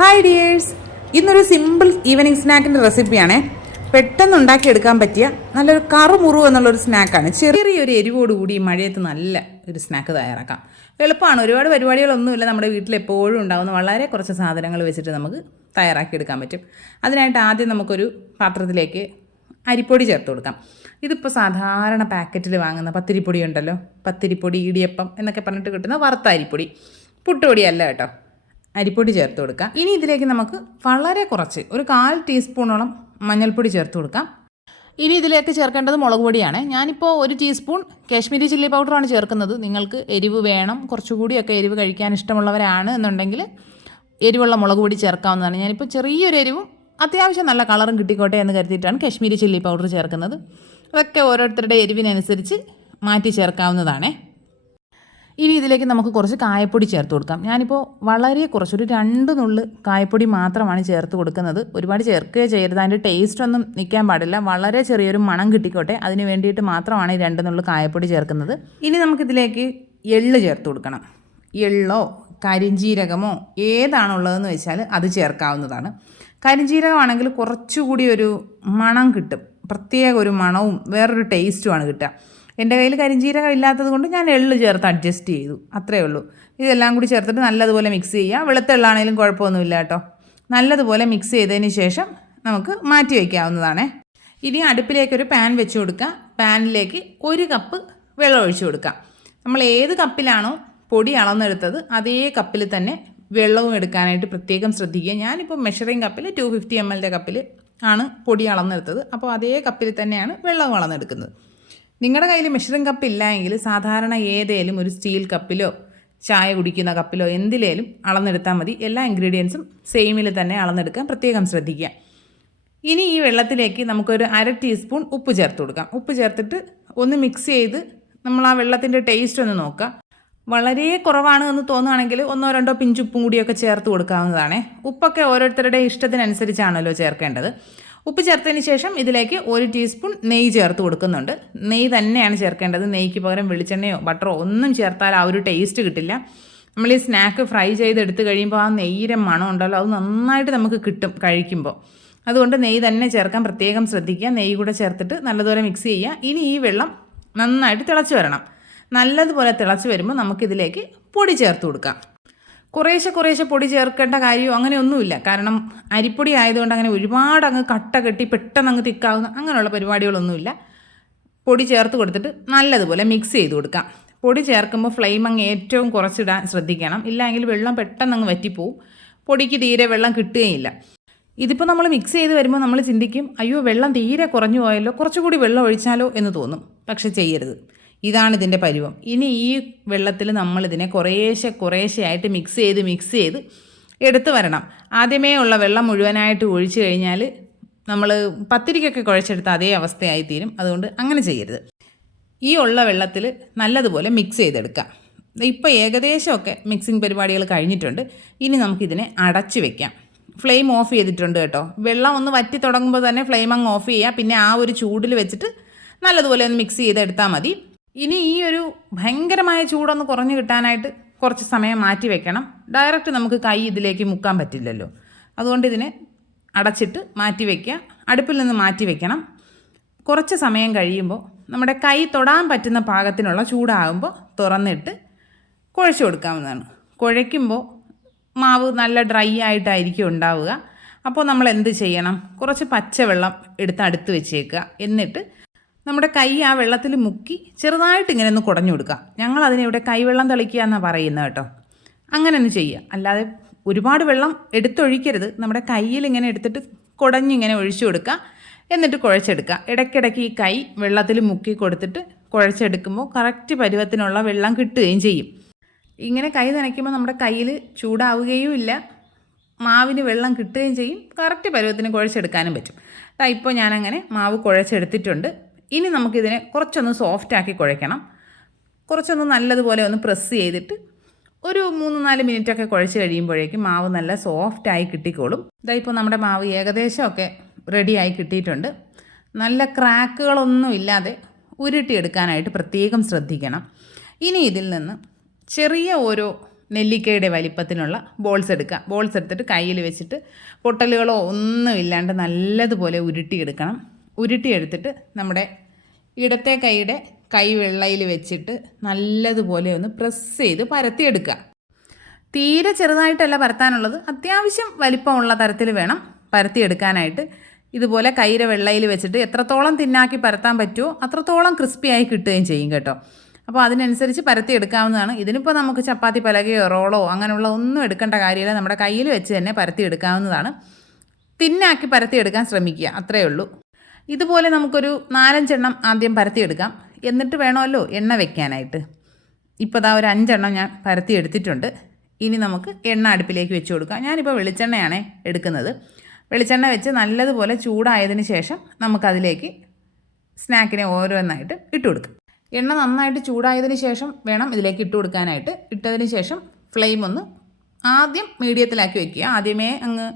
Hi dears, ഇന്നൊരു simple evening സ്നാക്കിൻ്റെ റെസിപ്പിയാണേ. പെട്ടെന്ന് ഉണ്ടാക്കിയെടുക്കാൻ പറ്റിയ നല്ലൊരു കറുമുറു എന്നുള്ളൊരു സ്നാക്കാണ്. ചെറിയൊരു എരിവോടുകൂടി ഈ മഴയത്ത് നല്ല ഒരു സ്നാക്ക് തയ്യാറാക്കാം. എളുപ്പമാണ്, ഒരുപാട് പരിപാടികളൊന്നുമില്ല. നമ്മുടെ വീട്ടിൽ എപ്പോഴും ഉണ്ടാകുന്ന വളരെ കുറച്ച് സാധനങ്ങൾ വെച്ചിട്ട് നമുക്ക് തയ്യാറാക്കിയെടുക്കാൻ പറ്റും. അതിനായിട്ട് ആദ്യം നമുക്കൊരു പാത്രത്തിലേക്ക് അരിപ്പൊടി ചേർത്ത് കൊടുക്കാം. ഇതിപ്പോൾ സാധാരണ പാക്കറ്റിൽ വാങ്ങുന്ന പത്തിരിപ്പൊടി ഉണ്ടല്ലോ, പത്തിരിപ്പൊടി, ഇടിയപ്പം എന്നൊക്കെ പറഞ്ഞിട്ട് കിട്ടുന്ന വറുത്ത അരിപ്പൊടി, പുട്ടുപൊടിയല്ല കേട്ടോ. അരിപ്പൊടി ചേർത്ത് കൊടുക്കാം. ഇനി ഇതിലേക്ക് നമുക്ക് വളരെ കുറച്ച് ഒരു 1/4 ടീസ്പൂണോളം മഞ്ഞൾപ്പൊടി ചേർത്ത് കൊടുക്കാം. ഇനി ഇതിലേക്ക് ചേർക്കേണ്ടത് മുളക് പൊടിയാണ്. ഞാനിപ്പോൾ 1 ടീസ്പൂൺ കാശ്മീരി ചില്ലി പൗഡറാണ് ചേർക്കുന്നത്. നിങ്ങൾക്ക് എരിവ് വേണം, കുറച്ചുകൂടിയൊക്കെ എരിവ് കഴിക്കാൻ ഇഷ്ടമുള്ളവരാണ് എന്നുണ്ടെങ്കിൽ എരിവുള്ള മുളക് പൊടി ചേർക്കാവുന്നതാണ്. ഞാനിപ്പോൾ ചെറിയൊരു എരിവും അത്യാവശ്യം നല്ല കളറും കിട്ടിക്കോട്ടെ എന്ന് കരുതിയിട്ടാണ് കാശ്മീരി ചില്ലി പൗഡർ ചേർക്കുന്നത്. അതൊക്കെ ഓരോരുത്തരുടെ എരിവിനനുസരിച്ച് മാറ്റി ചേർക്കാവുന്നതാണേ. ഇനി ഇതിലേക്ക് നമുക്ക് കുറച്ച് കായപ്പൊടി ചേർത്ത് കൊടുക്കാം. ഞാനിപ്പോൾ വളരെ കുറച്ചൊരു 2 നുള്ള് കായപ്പൊടി മാത്രമാണ് ചേർത്ത് കൊടുക്കുന്നത്. ഒരുപാട് ചേർക്കുകയോ ചെയ്യരുത്, അതിൻ്റെ ടേസ്റ്റ് ഒന്നും നിൽക്കാൻ പാടില്ല. വളരെ ചെറിയൊരു മണം കിട്ടിക്കോട്ടെ, അതിന് വേണ്ടിയിട്ട് മാത്രമാണ് ഈ 2 നുള്ള് കായപ്പൊടി ചേർക്കുന്നത്. ഇനി നമുക്കിതിലേക്ക് എള്ള് ചേർത്ത് കൊടുക്കണം. എള്ളോ കരിഞ്ജീരകമോ ഏതാണുള്ളതെന്ന് വെച്ചാൽ അത് ചേർക്കാവുന്നതാണ്. കരിഞ്ജീരകമാണെങ്കിൽ കുറച്ചുകൂടി ഒരു മണം കിട്ടും, പ്രത്യേക ഒരു മണവും വേറൊരു ടേസ്റ്റുമാണ് കിട്ടുക. എൻ്റെ കയ്യിൽ കരിഞ്ജീരകം ഇല്ലാത്തത് കൊണ്ട് ഞാൻ എള്ള് ചേർത്ത് അഡ്ജസ്റ്റ് ചെയ്തു, അത്രയേ ഉള്ളൂ. ഇതെല്ലാം കൂടി ചേർത്തിട്ട് നല്ലതുപോലെ മിക്സ് ചെയ്യുക. വെളുത്ത എള്ളാണെങ്കിലും കുഴപ്പമൊന്നുമില്ല കേട്ടോ. നല്ലതുപോലെ മിക്സ് ചെയ്തതിന് ശേഷം നമുക്ക് മാറ്റി വയ്ക്കാവുന്നതാണേ. ഇനി അടുപ്പിലേക്കൊരു പാൻ വെച്ച് കൊടുക്കുക. പാനിലേക്ക് 1 കപ്പ് വെള്ളം ഒഴിച്ചു കൊടുക്കുക. നമ്മൾ ഏത് കപ്പിലാണോ പൊടി അളന്നെടുത്തത് അതേ കപ്പിൽ തന്നെ വെള്ളവും എടുക്കാനായിട്ട് പ്രത്യേകം ശ്രദ്ധിക്കുക. ഞാനിപ്പോൾ മെഷറിംഗ് കപ്പിൽ 250 ml കപ്പിൽ ആണ് പൊടി അളന്നെടുത്തത്. അപ്പോൾ അതേ കപ്പിൽ തന്നെയാണ് വെള്ളവും അളന്നെടുക്കുന്നത്. നിങ്ങളുടെ കയ്യിൽ മെഷറിംഗ് കപ്പ് ഇല്ല എങ്കിൽ സാധാരണ ഏതേലും ഒരു സ്റ്റീൽ കപ്പിലോ ചായ കുടിക്കുന്ന കപ്പിലോ എന്തിലേലും അളന്നെടുത്താൽ മതി. എല്ലാ ഇൻഗ്രീഡിയൻസും സെയിമിൽ തന്നെ അളന്നെടുക്കാൻ പ്രത്യേകം ശ്രദ്ധിക്കുക. ഇനി ഈ വെള്ളത്തിലേക്ക് നമുക്കൊരു 1/2 ടീസ്പൂൺ ഉപ്പ് ചേർത്ത് കൊടുക്കാം. ഉപ്പ് ചേർത്തിട്ട് ഒന്ന് മിക്സ് ചെയ്ത് നമ്മൾ ആ വെള്ളത്തിൻ്റെ ടേസ്റ്റ് ഒന്ന് നോക്കുക. വളരെ കുറവാണ് എന്ന് തോന്നുകയാണെങ്കിൽ 1-2 പിഞ്ച് ഉപ്പും കൂടിയൊക്കെ ചേർത്ത് കൊടുക്കാവുന്നതാണ്. ഉപ്പൊക്കെ ഓരോരുത്തരുടെ ഇഷ്ടത്തിനനുസരിച്ചാണല്ലോ ചേർക്കേണ്ടത്. ഉപ്പ് ചേർത്തതിന് ശേഷം ഇതിലേക്ക് 1 ടീസ്പൂൺ നെയ്യ് ചേർത്ത് കൊടുക്കുന്നുണ്ട്. നെയ്യ് തന്നെയാണ് ചേർക്കേണ്ടത്. നെയ്യ്ക്ക് പകരം വെളിച്ചെണ്ണയോ ബട്ടറോ ഒന്നും ചേർത്താൽ ആ ഒരു ടേസ്റ്റ് കിട്ടില്ല. നമ്മൾ ഈ സ്നാക്ക് ഫ്രൈ ചെയ്തെടുത്ത് കഴിയുമ്പോൾ ആ നെയ്യിൻ്റെ മണം ഉണ്ടല്ലോ, അത് നന്നായിട്ട് നമുക്ക് കിട്ടും കഴിക്കുമ്പോൾ. അതുകൊണ്ട് നെയ്യ് തന്നെ ചേർക്കാൻ പ്രത്യേകം ശ്രദ്ധിക്കുക. നെയ്യ് കൂടെ ചേർത്തിട്ട് നല്ലതുപോലെ മിക്സ് ചെയ്യുക. ഇനി ഈ വെള്ളം നന്നായിട്ട് തിളച്ച് വരണം. നല്ലതുപോലെ തിളച്ച് വരുമ്പോൾ നമുക്കിതിലേക്ക് പൊടി ചേർത്ത് കൊടുക്കാം. കുറേശ്ശെ പൊടി ചേർക്കേണ്ട കാര്യമോ അങ്ങനെയൊന്നുമില്ല. കാരണം അരിപ്പൊടി ആയതുകൊണ്ട് അങ്ങനെ ഒരുപാട് അങ്ങ് കട്ട കെട്ടി പെട്ടെന്ന് അങ്ങ് തിക്കാവുന്ന അങ്ങനെയുള്ള പരിപാടികളൊന്നുമില്ല. പൊടി ചേർത്ത് കൊടുത്തിട്ട് നല്ലതുപോലെ മിക്സ് ചെയ്ത് കൊടുക്കാം. പൊടി ചേർക്കുമ്പോൾ ഫ്ലെയിം അങ്ങ് ഏറ്റവും കുറച്ചിടാൻ ശ്രദ്ധിക്കണം. ഇല്ലെങ്കിൽ വെള്ളം പെട്ടെന്ന് അങ്ങ് വറ്റിപ്പോവും. പൊടിക്ക് തീരെ വെള്ളം കിട്ടുകയില്ല. ഇതിപ്പോൾ നമ്മൾ മിക്സ് ചെയ്ത് വരുമ്പോൾ നമ്മൾ ചിന്തിക്കും, അയ്യോ വെള്ളം തീരെ കുറഞ്ഞു പോയല്ലോ, കുറച്ചുകൂടി വെള്ളം ഒഴിച്ചാലോ എന്ന് തോന്നും. പക്ഷെ ചെയ്യരുത്. ഇതാണ് ഇതിൻ്റെ പരുവം. ഇനി ഈ വെള്ളത്തിൽ നമ്മളിതിനെ കുറേശ്ശെ ആയിട്ട് മിക്സ് ചെയ്ത് എടുത്ത് വരണം. ആദ്യമേ ഉള്ള വെള്ളം മുഴുവനായിട്ട് ഒഴിച്ചു കഴിഞ്ഞാൽ നമ്മൾ പത്തിരിക്കൊക്കെ കുഴച്ചെടുത്ത അതേ അവസ്ഥയായിത്തീരും. അതുകൊണ്ട് അങ്ങനെ ചെയ്യരുത്. ഈ ഉള്ള വെള്ളത്തിൽ നല്ലതുപോലെ മിക്സ് ചെയ്തെടുക്കാം. ഇപ്പോൾ ഏകദേശമൊക്കെ മിക്സിങ് പരിപാടികൾ കഴിഞ്ഞിട്ടുണ്ട്. ഇനി നമുക്കിതിനെ അടച്ച് വെക്കാം. ഫ്ലെയിം ഓഫ് ചെയ്തിട്ടുണ്ട് കേട്ടോ. വെള്ളം ഒന്ന് വറ്റി തുടങ്ങുമ്പോൾ തന്നെ ഫ്ലെയിം അങ്ങ് ഓഫ് ചെയ്യുക. പിന്നെ ആ ഒരു ചൂടിൽ വെച്ചിട്ട് നല്ലതുപോലെ ഒന്ന് മിക്സ് ചെയ്തെടുത്താൽ മതി. ഇനി ഈ ഒരു ഭയങ്കരമായ ചൂടൊന്ന് കുറഞ്ഞു കിട്ടാനായിട്ട് കുറച്ച് സമയം മാറ്റി വെക്കണം. ഡയറക്റ്റ് നമുക്ക് കൈ ഇതിലേക്ക് മുക്കാൻ പറ്റില്ലല്ലോ. അതുകൊണ്ട് ഇതിനെ അടച്ചിട്ട് മാറ്റി വയ്ക്കുക. അടുപ്പിൽ നിന്ന് മാറ്റി വെക്കണം. കുറച്ച് സമയം കഴിയുമ്പോൾ നമ്മുടെ കൈ തൊടാൻ പറ്റുന്ന പാകത്തിനുള്ള ചൂടാകുമ്പോൾ തുറന്നിട്ട് കുഴച്ച് കൊടുക്കാവുന്നതാണ്. കുഴയ്ക്കുമ്പോൾ മാവ് നല്ല ഡ്രൈ ആയിട്ടായിരിക്കും ഉണ്ടാവുക. അപ്പോൾ നമ്മൾ എന്ത് ചെയ്യണം? കുറച്ച് പച്ചവെള്ളം എടുത്ത് അടുത്ത് വെച്ചേക്കുക. എന്നിട്ട് നമ്മുടെ കൈ ആ വെള്ളത്തിൽ മുക്കി ചെറുതായിട്ട് ഇങ്ങനെ ഒന്ന് കുടഞ്ഞു കൊടുക്കുക. ഞങ്ങളതിനിവിടെ കൈവെള്ളം തെളിക്കുക എന്നാണ് പറയുന്നത് കേട്ടോ. അങ്ങനെ ഒന്ന് ചെയ്യുക. അല്ലാതെ ഒരുപാട് വെള്ളം എടുത്തൊഴിക്കരുത്. നമ്മുടെ കയ്യിൽ ഇങ്ങനെ എടുത്തിട്ട് കുടഞ്ഞിങ്ങനെ ഒഴിച്ചു കൊടുക്കുക. എന്നിട്ട് കുഴച്ചെടുക്കുക. ഇടയ്ക്കിടയ്ക്ക് ഈ കൈ വെള്ളത്തിൽ മുക്കി കൊടുത്തിട്ട് കുഴച്ചെടുക്കുമ്പോൾ കറക്റ്റ് പരുവത്തിനുള്ള വെള്ളം കിട്ടുകയും ചെയ്യും. ഇങ്ങനെ കൈ നനയ്ക്കുമ്പോൾ നമ്മുടെ കയ്യിൽ ചൂടാവുകയും ഇല്ല, മാവിന് വെള്ളം കിട്ടുകയും ചെയ്യും. കറക്റ്റ് പരുവത്തിന് കുഴച്ചെടുക്കാനും പറ്റും. ഇപ്പോൾ ഞാനങ്ങനെ മാവ് കുഴച്ചെടുത്തിട്ടുണ്ട്. ഇനി നമുക്കിതിനെ കുറച്ചൊന്ന് സോഫ്റ്റാക്കി കുഴയ്ക്കണം. കുറച്ചൊന്ന് നല്ലതുപോലെ ഒന്ന് പ്രസ് ചെയ്തിട്ട് ഒരു 3-4 മിനിറ്റൊക്കെ കുഴച്ച് കഴിയുമ്പോഴേക്കും മാവ് നല്ല സോഫ്റ്റായി കിട്ടിക്കോളും. ഇപ്പോൾ നമ്മുടെ മാവ് ഏകദേശമൊക്കെ റെഡിയായി കിട്ടിയിട്ടുണ്ട്. നല്ല ക്രാക്കുകളൊന്നും ഇല്ലാതെ ഉരുട്ടിയെടുക്കാനായിട്ട് പ്രത്യേകം ശ്രദ്ധിക്കണം. ഇനി ഇതിൽ നിന്ന് ചെറിയ ഓരോ നെല്ലിക്കയുടെ വലിപ്പത്തിനുള്ള ബോൾസ് എടുക്കുക. ബോൾസ് എടുത്തിട്ട് കയ്യിൽ വെച്ചിട്ട് പൊട്ടലുകളോ ഒന്നും ഇല്ലാണ്ട് നല്ലതുപോലെ ഉരുട്ടിയെടുക്കണം. ഉരുട്ടിയെടുത്തിട്ട് നമ്മുടെ ഇടത്തെ കൈയുടെ കൈവെള്ളയിൽ വെച്ചിട്ട് നല്ലതുപോലെ ഒന്ന് പ്രസ് ചെയ്ത് പരത്തിയെടുക്കുക. തീരെ ചെറുതായിട്ടല്ല പരത്താനുള്ളത്, അത്യാവശ്യം വലിപ്പമുള്ള തരത്തിൽ വേണം പരത്തിയെടുക്കാനായിട്ട്. ഇതുപോലെ കൈയുടെ വെള്ളയിൽ വെച്ചിട്ട് എത്രത്തോളം തിന്നാക്കി പരത്താൻ പറ്റുമോ അത്രത്തോളം ക്രിസ്പിയായി കിട്ടുകയും ചെയ്യും കേട്ടോ. അപ്പോൾ അതിനനുസരിച്ച് പരത്തിയെടുക്കാവുന്നതാണ്. ഇതിനിപ്പോൾ നമുക്ക് ചപ്പാത്തി പലകയോ റോളോ അങ്ങനെയുള്ള ഒന്നും എടുക്കേണ്ട കാര്യമില്ല, നമ്മുടെ കയ്യിൽ വെച്ച് തന്നെ പരത്തിയെടുക്കാവുന്നതാണ്. തിന്നാക്കി പരത്തിയെടുക്കാൻ ശ്രമിക്കുക, അത്രയേ ഉള്ളൂ. ഇതുപോലെ നമുക്കൊരു 4-5 എണ്ണം ആദ്യം പരത്തിയെടുക്കാം, എന്നിട്ട് വേണമല്ലോ എണ്ണ വെക്കാനായിട്ട്. ഇപ്പോൾ ദാ ഒരു 5 എണ്ണം ഞാൻ പരത്തിയെടുത്തിട്ടുണ്ട്. ഇനി നമുക്ക് എണ്ണ അടുപ്പിലേക്ക് വെച്ച് കൊടുക്കാം. ഞാനിപ്പോൾ വെളിച്ചെണ്ണയാണ് എടുക്കുന്നത്. വെളിച്ചെണ്ണ വെച്ച് നല്ലതുപോലെ ചൂടായതിന് ശേഷം നമുക്കതിലേക്ക് സ്നാക്കിനെ ഓരോന്നായിട്ട് ഇട്ട് കൊടുക്കാം. എണ്ണ നന്നായിട്ട് ചൂടായതിന് ശേഷം വേണം ഇതിലേക്ക് ഇട്ട് കൊടുക്കാനായിട്ട്. ഇട്ടതിന് ശേഷം ഫ്ലെയിം ഒന്ന് ആദ്യം മീഡിയത്തിലാക്കി വെക്കുക. ആദ്യമേ അങ്ങ്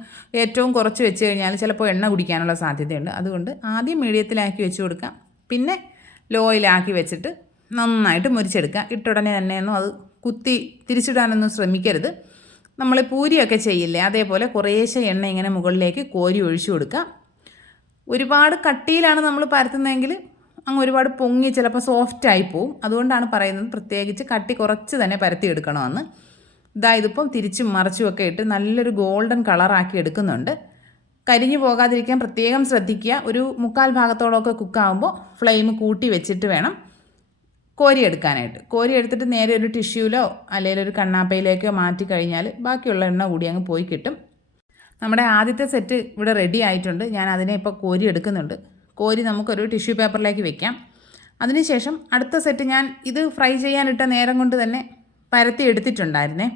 ഏറ്റവും കുറച്ച് വെച്ച് കഴിഞ്ഞാൽ ചിലപ്പോൾ എണ്ണ കുടിക്കാനുള്ള സാധ്യതയുണ്ട്. അതുകൊണ്ട് ആദ്യം മീഡിയത്തിലാക്കി വെച്ച് കൊടുക്കാം, പിന്നെ ലോയിലാക്കി വെച്ചിട്ട് നന്നായിട്ട് മുരിച്ചെടുക്കുക. ഇട്ടുടനെ തന്നെയൊന്നും അത് കുത്തി തിരിച്ചിടാനൊന്നും ശ്രമിക്കരുത്. നമ്മൾ പൂരിയൊക്കെ ചെയ്യില്ലേ, അതേപോലെ കുറേശ്ശെ എണ്ണ ഇങ്ങനെ മുകളിലേക്ക് കോരി ഒഴിച്ചു കൊടുക്കുക. ഒരുപാട് കട്ടിയിലാണ് നമ്മൾ പരത്തുന്നതെങ്കിൽ അങ്ങ് ഒരുപാട് പൊങ്ങി ചിലപ്പോൾ സോഫ്റ്റായി പോവും. അതുകൊണ്ടാണ് പറയുന്നത് പ്രത്യേകിച്ച് കട്ടി കുറച്ച് തന്നെ പരത്തിയെടുക്കണമെന്ന്. ഇതിപ്പം തിരിച്ചും മറിച്ചുമൊക്കെ ഇട്ട് നല്ലൊരു ഗോൾഡൻ കളറാക്കി എടുക്കുന്നുണ്ട്. കരിഞ്ഞു പോകാതിരിക്കാൻ പ്രത്യേകം ശ്രദ്ധിക്കുക. ഒരു 1/4 ഭാഗത്തോളമൊക്കെ കുക്കാകുമ്പോൾ ഫ്ലെയിം കൂട്ടി വെച്ചിട്ട് വേണം കോരിയെടുക്കാനായിട്ട്. കോരിയെടുത്തിട്ട് നേരെ ഒരു ടിഷ്യൂലോ അല്ലെങ്കിൽ ഒരു കണ്ണാപ്പയിലേക്കോ മാറ്റി കഴിഞ്ഞാൽ ബാക്കിയുള്ള എണ്ണ കൂടി അങ്ങ് പോയി കിട്ടും. നമ്മുടെ ആദ്യത്തെ സെറ്റ് ഇവിടെ റെഡി ആയിട്ടുണ്ട്. ഞാൻ അതിനെ ഇപ്പോൾ കോരി എടുക്കുന്നുണ്ട്. കോരി നമുക്കൊരു ടിഷ്യൂ പേപ്പറിലേക്ക് വെക്കാം. അതിനുശേഷം അടുത്ത സെറ്റ് ഞാൻ ഇത് ഫ്രൈ ചെയ്യാനിട്ട നേരം കൊണ്ട് തന്നെ പരത്തി എടുത്തിട്ടുണ്ടായിരുന്നേ.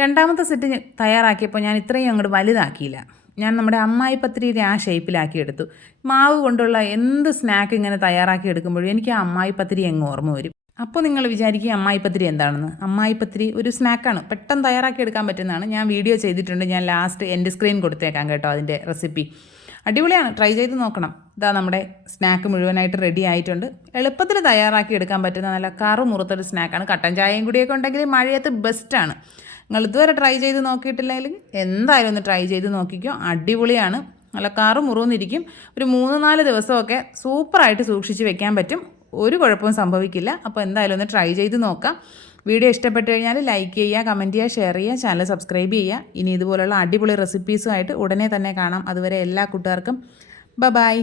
രണ്ടാമത്തെ സെറ്റ് തയ്യാറാക്കിയപ്പോൾ ഞാൻ ഇത്രയും അങ്ങോട്ട് വലുതാക്കിയില്ല. ഞാൻ നമ്മുടെ അമ്മായി പത്തിരിയുടെ ആ ഷേപ്പിലാക്കി എടുത്തു. മാവ് കൊണ്ടുള്ള എന്ത് സ്നാക്ക് ഇങ്ങനെ തയ്യാറാക്കി എടുക്കുമ്പോഴും എനിക്ക് ആ അമ്മായി പത്തിരി അങ്ങ് ഓർമ്മ വരും. അപ്പോൾ നിങ്ങൾ വിചാരിക്കുക അമ്മായി പത്തിരി എന്താണെന്ന്. അമ്മായി പത്തിരി ഒരു സ്നാക്കാണ്, പെട്ടെന്ന് തയ്യാറാക്കി എടുക്കാൻ പറ്റുന്നതാണ്. ഞാൻ വീഡിയോ ചെയ്തിട്ടുണ്ട്, ഞാൻ ലാസ്റ്റ് എൻ്റെ സ്ക്രീൻ കൊടുത്തേക്കാം കേട്ടോ അതിൻ്റെ റെസിപ്പി. അടിപൊളിയാണ്, ട്രൈ ചെയ്ത് നോക്കണം. ഇതാ നമ്മുടെ സ്നാക്ക് മുഴുവനായിട്ട് റെഡി ആയിട്ടുണ്ട്. എളുപ്പത്തിൽ തയ്യാറാക്കി എടുക്കാൻ പറ്റുന്ന നല്ല കറുമുറുത്തൊരു സ്നാക്കാണ്. കട്ടൻ ചായയും കൂടിയൊക്കെ ഉണ്ടെങ്കിൽ മഴയത്ത് ബെസ്റ്റാണ്. നിങ്ങൾ ഇതുവരെ ട്രൈ ചെയ്ത് നോക്കിയിട്ടില്ലെങ്കിൽ എന്തായാലും ഒന്ന് ട്രൈ ചെയ്ത് നോക്കിക്കോ. അടിപൊളിയാണ്, നല്ല കറുമുറുന്നിരിക്കും. ഒരു 3-4 ദിവസമൊക്കെ സൂപ്പറായിട്ട് സൂക്ഷിച്ച് വെക്കാൻ പറ്റും, ഒരു കുഴപ്പവും സംഭവിക്കില്ല. അപ്പോൾ എന്തായാലും ഒന്ന് ട്രൈ ചെയ്ത് നോക്കാം. വീഡിയോ ഇഷ്ടപ്പെട്ട് കഴിഞ്ഞാൽ ലൈക്ക് ചെയ്യുക, കമൻറ്റ് ചെയ്യുക, ഷെയർ ചെയ്യുക, ചാനൽ സബ്സ്ക്രൈബ് ചെയ്യുക. ഇനി ഇതുപോലുള്ള അടിപൊളി റെസിപ്പീസുമായിട്ട് ഉടനെ തന്നെ കാണാം. അതുവരെ എല്ലാ കൂട്ടുകാർക്കും ബൈ.